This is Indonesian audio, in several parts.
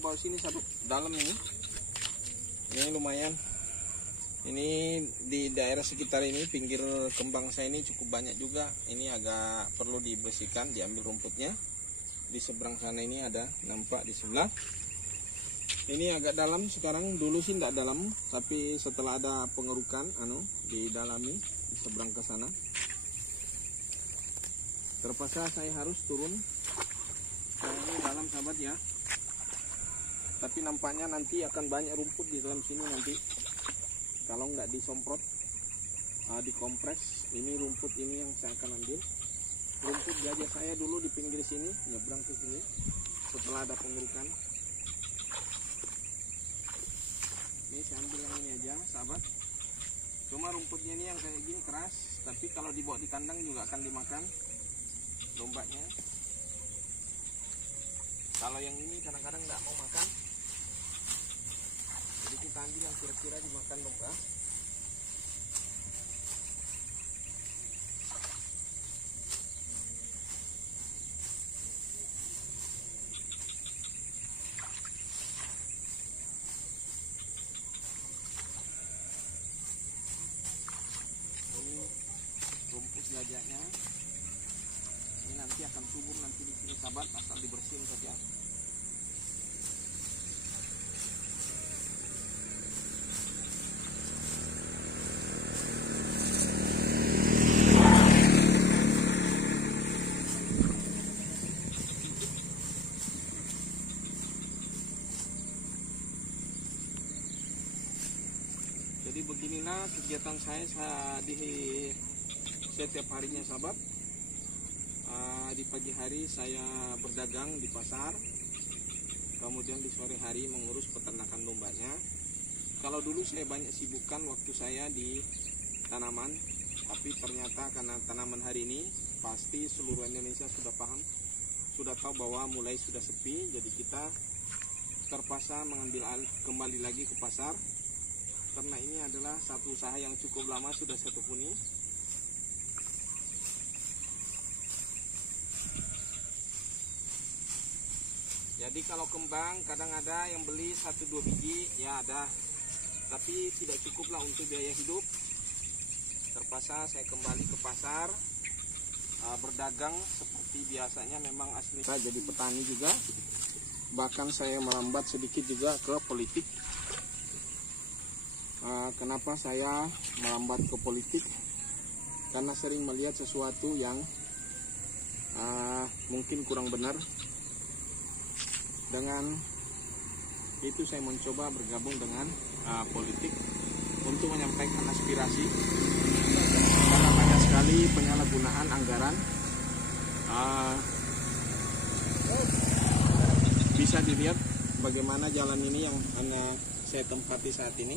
bawah sini sahabat, dalam ini lumayan. Ini di daerah sekitar ini, pinggir kembang saya ini cukup banyak juga. Ini agak perlu dibersihkan, diambil rumputnya. Di seberang sana ini ada, nampak di sebelah. Ini agak dalam sekarang, dulu sih tidak dalam, tapi setelah ada pengerukan, didalami di seberang ke sana. Terpaksa saya harus turun. Nah, ini dalam sahabat ya. Tapi nampaknya nanti akan banyak rumput di dalam sini nanti. Kalau nggak disemprot, dikompres, ini rumput ini yang saya akan ambil. Rumput gajah saya dulu di pinggir sini, nyebrang ke sini setelah ada pengerukan. Ini saya ambil yang ini aja, sahabat. Cuma rumputnya ini yang kayak gini keras, tapi kalau dibawa di kandang juga akan dimakan dombanya. Kalau yang ini kadang-kadang nggak mau makan. Jadi kita ambil yang kira-kira dimakan domba. Ini rumput gajahnya. Ini nanti akan subur nanti di sini sahabat, asal dibersihin saja. Jadi beginilah kegiatan saya di setiap harinya sahabat. Di pagi hari saya berdagang di pasar, kemudian di sore hari mengurus peternakan dombanya. Kalau dulu saya banyak sibukkan waktu saya di tanaman, tapi ternyata karena tanaman hari ini pasti seluruh Indonesia sudah paham, sudah tahu bahwa mulai sudah sepi, jadi kita terpaksa mengambil alih kembali lagi ke pasar. Karena ini adalah satu usaha yang cukup lama sudah saya tekuni. Jadi kalau kembang kadang ada yang beli 1-2 biji, ya ada. Tapi tidak cukuplah untuk biaya hidup. Terpaksa saya kembali ke pasar, berdagang seperti biasanya, memang asli. Saya jadi petani juga. Bahkan saya merambat sedikit juga ke politik. Kenapa saya melambat ke politik? Karena sering melihat sesuatu yang mungkin kurang benar. Dengan itu saya mencoba bergabung dengan politik untuk menyampaikan aspirasi. Karena banyak sekali penyalahgunaan anggaran. Bisa dilihat bagaimana jalan ini yang saya tempati saat ini.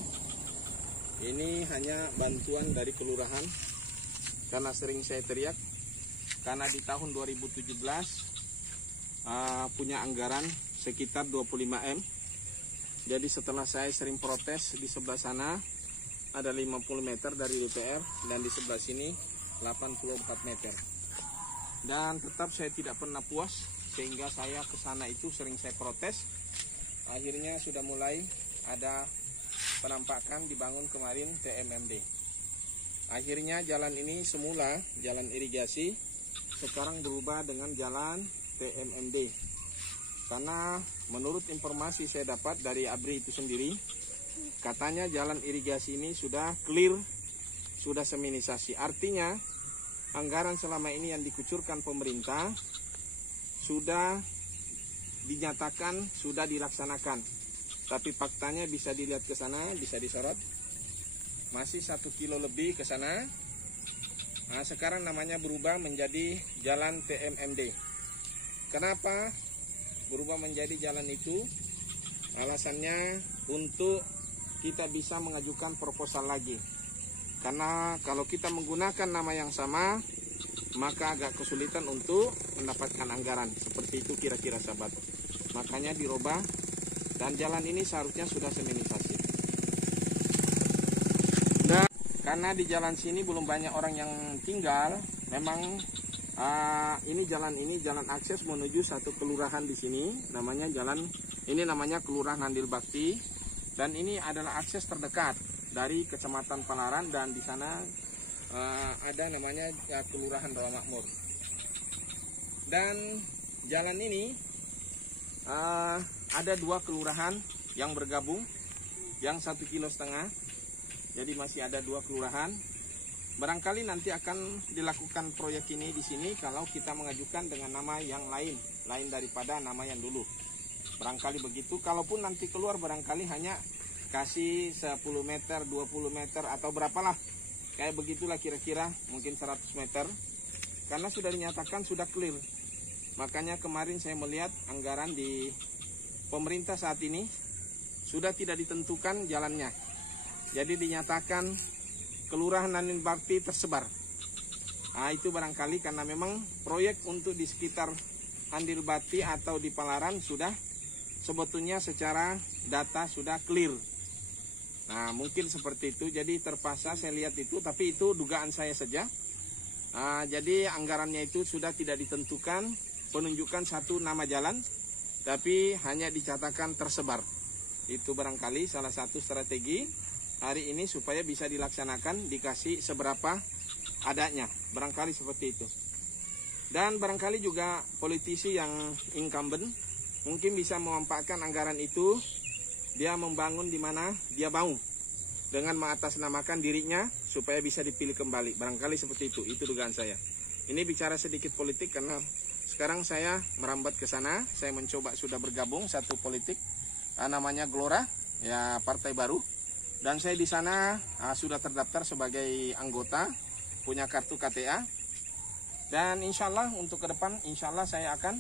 Ini hanya bantuan dari kelurahan, karena sering saya teriak, karena di tahun 2017 punya anggaran sekitar 25 M. Jadi setelah saya sering protes, di sebelah sana ada 50 meter dari DPR, dan di sebelah sini 84 meter. Dan tetap saya tidak pernah puas, sehingga saya ke sana itu sering saya protes. Akhirnya sudah mulai ada penampakan dibangun kemarin TMMD. Akhirnya jalan ini semula jalan irigasi, sekarang berubah dengan jalan TMMD. Karena menurut informasi saya dapat dari ABRI itu sendiri, katanya jalan irigasi ini sudah clear, sudah seminisasi. Artinya anggaran selama ini yang dikucurkan pemerintah sudah dinyatakan, sudah dilaksanakan. Tapi faktanya bisa dilihat ke sana, bisa disorot. Masih 1 kilo lebih ke sana. Nah, sekarang namanya berubah menjadi jalan TMMD. Kenapa berubah menjadi jalan itu? Alasannya untuk kita bisa mengajukan proposal lagi. Karena kalau kita menggunakan nama yang sama, maka agak kesulitan untuk mendapatkan anggaran. Seperti itu kira-kira sahabat. Makanya dirubah. Dan jalan ini seharusnya sudah seminisasi. Dan karena di jalan sini belum banyak orang yang tinggal, memang ini jalan akses menuju satu kelurahan di sini, namanya Jalan Ini namanya Kelurahan Andil Bakti, dan ini adalah akses terdekat dari Kecamatan Palaran, dan di sana ada namanya Kelurahan Rawa Makmur. Dan jalan ini ada 2 kelurahan yang bergabung, yang 1,5 km. Jadi masih ada 2 kelurahan. Barangkali nanti akan dilakukan proyek ini di sini kalau kita mengajukan dengan nama yang lain daripada nama yang dulu. Barangkali begitu. Kalaupun nanti keluar barangkali hanya kasih 10 meter, 20 meter atau berapalah. Kayak begitulah kira-kira, mungkin 100 meter. Karena sudah dinyatakan sudah clear. Makanya kemarin saya melihat anggaran di pemerintah saat ini sudah tidak ditentukan jalannya. Jadi dinyatakan Kelurahan Andil Bakti tersebar. Nah, itu barangkali karena memang proyek untuk di sekitar Andil Bakti atau di Palaran sudah sebetulnya secara data sudah clear. Nah, mungkin seperti itu. Jadi terpaksa saya lihat itu, tapi itu dugaan saya saja. Jadi anggarannya itu sudah tidak ditentukan, penunjukan satu nama jalan, tapi hanya dicatatkan tersebar. Itu barangkali salah satu strategi hari ini supaya bisa dilaksanakan, dikasih seberapa adanya. Barangkali seperti itu. Dan barangkali juga politisi yang incumbent mungkin bisa memanfaatkan anggaran itu, dia membangun di mana dia mau dengan mengatasnamakan dirinya supaya bisa dipilih kembali. Barangkali seperti itu dugaan saya. Ini bicara sedikit politik karena sekarang saya merambat ke sana. Saya mencoba sudah bergabung satu politik namanya Gelora, ya partai baru. Dan saya di sana sudah terdaftar sebagai anggota, punya kartu KTA. Dan insya Allah untuk ke depan, insya Allah saya akan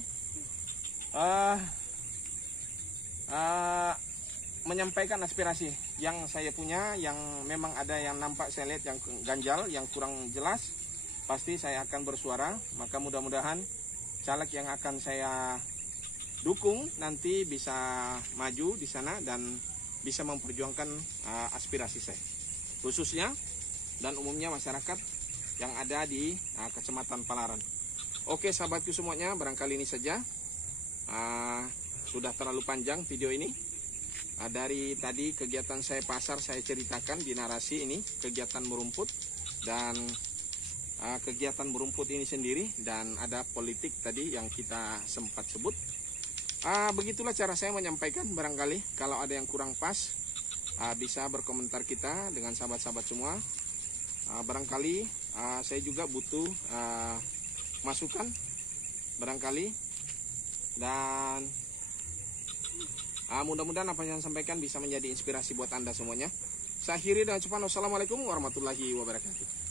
menyampaikan aspirasi yang saya punya, yang memang ada yang nampak saya lihat yang ganjal, yang kurang jelas, pasti saya akan bersuara. Maka mudah-mudahan caleg yang akan saya dukung nanti bisa maju di sana dan bisa memperjuangkan aspirasi saya, khususnya dan umumnya masyarakat yang ada di Kecamatan Palaran. Oke sahabatku semuanya, barangkali ini saja. Sudah terlalu panjang video ini. Dari tadi kegiatan saya pasar saya ceritakan di narasi ini, kegiatan merumput dan kegiatan merumput ini sendiri, dan ada politik tadi yang kita sempat sebut. Begitulah cara saya menyampaikan. Barangkali kalau ada yang kurang pas bisa berkomentar kita dengan sahabat-sahabat semua. Barangkali saya juga butuh masukan barangkali, dan mudah-mudahan apa yang saya sampaikan bisa menjadi inspirasi buat Anda semuanya. Saya akhiri dengan ucapan wassalamualaikum warahmatullahi wabarakatuh.